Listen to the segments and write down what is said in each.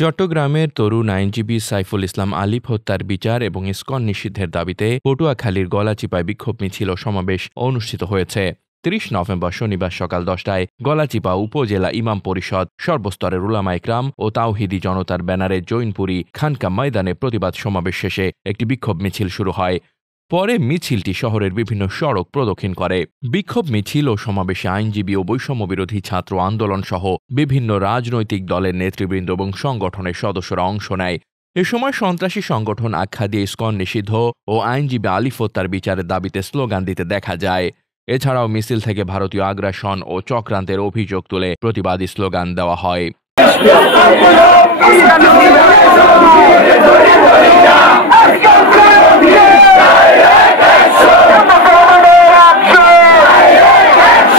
চট্টগ্রামের তরুণ আইনজীবী সাইফুল ইসলাম আলিফ হত্যার বিচার এবং ইসকন নিষিদ্ধের দাবিতে পটুয়াখালীর গলাচিপায় বিক্ষোভ মিছিল ও সমাবেশ অনুষ্ঠিত হয়েছে। ৩০ নভেম্বর শনিবার সকাল ১০টায় গলাচিপা উপজেলা ইমাম পরিষদ, সর্বস্তরের উলামা ইকরাম ও তাওহিদি জনতার ব্যানারে জৈনপুরী খানকা ময়দানে প্রতিবাদ সমাবেশ শেষে একটি বিক্ষোভ মিছিল শুরু হয়। পরে মিছিলটি শহরের বিভিন্ন সড়ক প্রদক্ষিণ করে। বিক্ষোভ মিছিল ও সমাবেশে আইনজীবী ও বৈষম্যবিরোধী ছাত্র আন্দোলন সহ বিভিন্ন রাজনৈতিক দলের নেতৃবৃন্দ এবং সংগঠনের সদস্যরা অংশ নেয়। এ সময় সন্ত্রাসী সংগঠন আখ্যা দিয়ে ইসকন নিষিদ্ধ ও আইনজীবী আলিফ হত্যার বিচারের দাবিতে স্লোগান দিতে দেখা যায়। এছাড়াও মিছিল থেকে ভারতীয় আগ্রাসন ও চক্রান্তের অভিযোগ তুলে প্রতিবাদী স্লোগান দেওয়া হয়।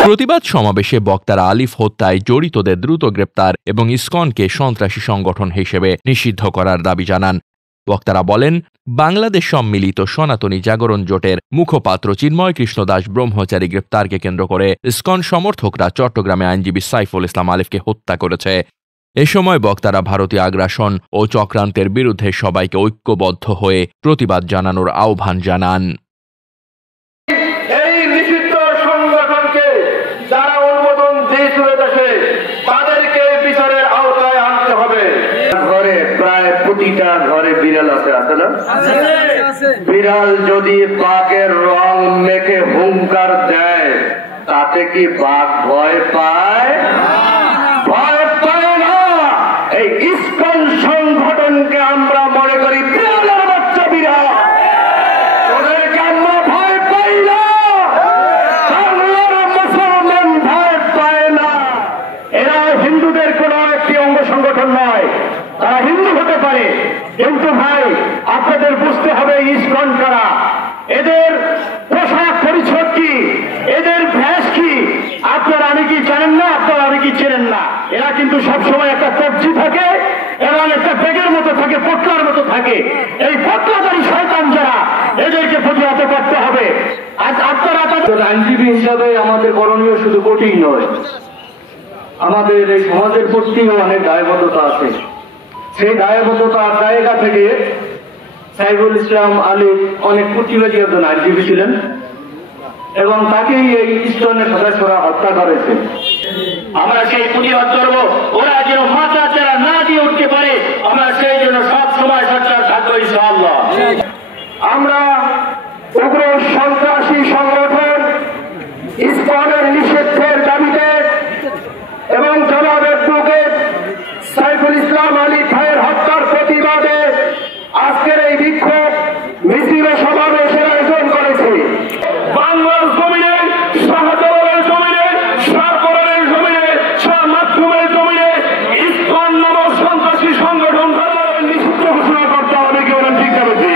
প্রতিবাদ সমাবেশে বক্তারা আলিফ হত্যায় জড়িতদের দ্রুত গ্রেপ্তার এবং ইসকনকে সন্ত্রাসী সংগঠন হিসেবে নিষিদ্ধ করার দাবি জানান। বক্তারা বলেন, বাংলাদেশ সম্মিলিত সনাতনী জাগরণ জোটের মুখপাত্র চিন্ময় কৃষ্ণ দাস ব্রহ্মচারী গ্রেপ্তারকে কেন্দ্র করে ইসকন সমর্থকরা চট্টগ্রামে আইনজীবী সাইফুল ইসলাম আলিফকে হত্যা করেছে। এ সময় বক্তারা ভারতীয় আগ্রাসন ও চক্রান্তের বিরুদ্ধে সবাইকে ঐক্যবদ্ধ হয়ে প্রতিবাদ জানানোর আহ্বান জানান। যারা অনুমোদন দিয়েছিল দেশে তাদেরকে বিচারের আওতায় আনতে হবে। ঘরে প্রায় প্রতিটা ঘরে বিড়াল আছে, আছে না? বিড়াল যদি বাঘের রং মেখে হুঙ্কার দেয় তাতে কি বাঘ ভয় পায়? ভয় পায় না। এই ইসকন সংগঠনকে আমরা মনে করি বিড়ালের বাচ্চা বিড়াল। ওদেরকে আমরা ভয় পাই না। হিন্দুদের কোন একটি অঙ্গ সংগঠন নয়, তারা হিন্দু হতে পারে, কিন্তু ভাই আপনাদের বুঝতে হবে ইসকন কারা, এদের পোশাক পরিচ্ছদ কি, এদের ভ্যাস কি আপনারা আমি কি জানেন না, আপনারা আমি কি চেনেন না। এরা কিন্তু সবসময় একটা কবজি থাকে এবং একটা ব্যাগের মতো থাকে, পটলার মতো থাকে। এই পটলাদারী শয়তান যারা, এদেরকে প্রতিহত করতে হবে। আজ আপনারা আইনজীবী হিসাবে আমাদের করণীয় শুধু কোর্টেই নয়, আমাদের এই সমাজের প্রতিও অনেক দায়বদ্ধতা আছে। সেই দায়বদ্ধতার জায়গা থেকে সাইফুল ইসলাম আলিফ অনেক প্রতিবাদী একজন আইনজীবী ছিলেন এবং তাকেই এই ইসকনের সদস্যরা হত্যা করেছে। আমরা সেই প্রতিবাদ করব, ওরা যেন মাথা চারা না দিয়ে উঠতে পারে, আমরা সেই জন্য সব সময় সচ্চার থাকবো ইনশাআল্লাহ। আমরা উগ্র সন্ত্রাসী সংগঠন ইসকনের নিষিদ্ধের দাবিতে এবং জনাব অ্যাডভোকেট সাইফুল ইসলাম আলিফ ভাইয়ের হত্যার প্রতিবাদে আজকের এই বিক্ষোভ মিছিল সমাবেশের আয়োজন করেছে। বাংলার জমিনে, শাহজালালের জমিনে, শাহপরানের জমিনে, শাহ মাধ্যমের জমিনে ইসকন নামক সন্ত্রাসী সংগঠন নিষিদ্ধ ঘোষণা করতে হবে। কি বলেন? ঠিক আছে।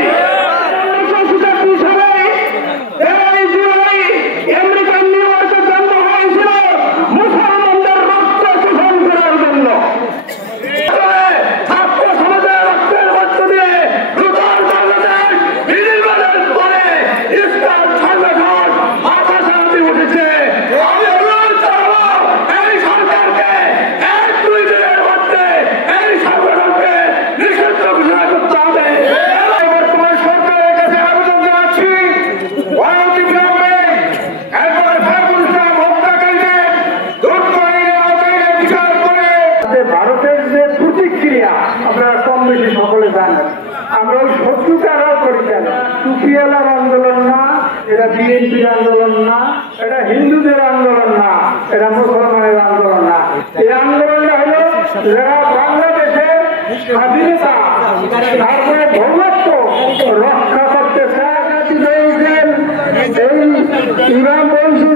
ভারতের যে প্রতিক্রিয়া আপনারা কম বেশি সকলে জানেন। আমরা ওই শত্রুতারাও করি কেন? টুপিওয়ালার আন্দোলন না, এটা বিএনপির আন্দোলন না, এটা হিন্দুদের আন্দোলন না, এটা মুসলমানের আন্দোলন না। এই আন্দোলনটা হলো যারা বাংলাদেশের স্বাধীনতা, তারপরে ভৌমত্ব রক্ষা করতে চায়। এই ইমাম বংশী